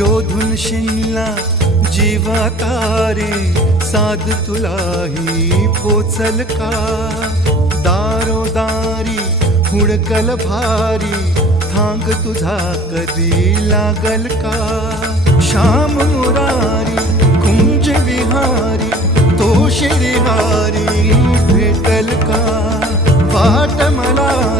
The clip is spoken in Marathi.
शोधून शिनला जीवा तारे, साध तुलाही पोचल का? दारोदारी हुडकल भारी, थांग तुझा कधी लागल का? श्याम मुरारी कुंज विहारी, तो श्रीहारी भेटल का? वाट मला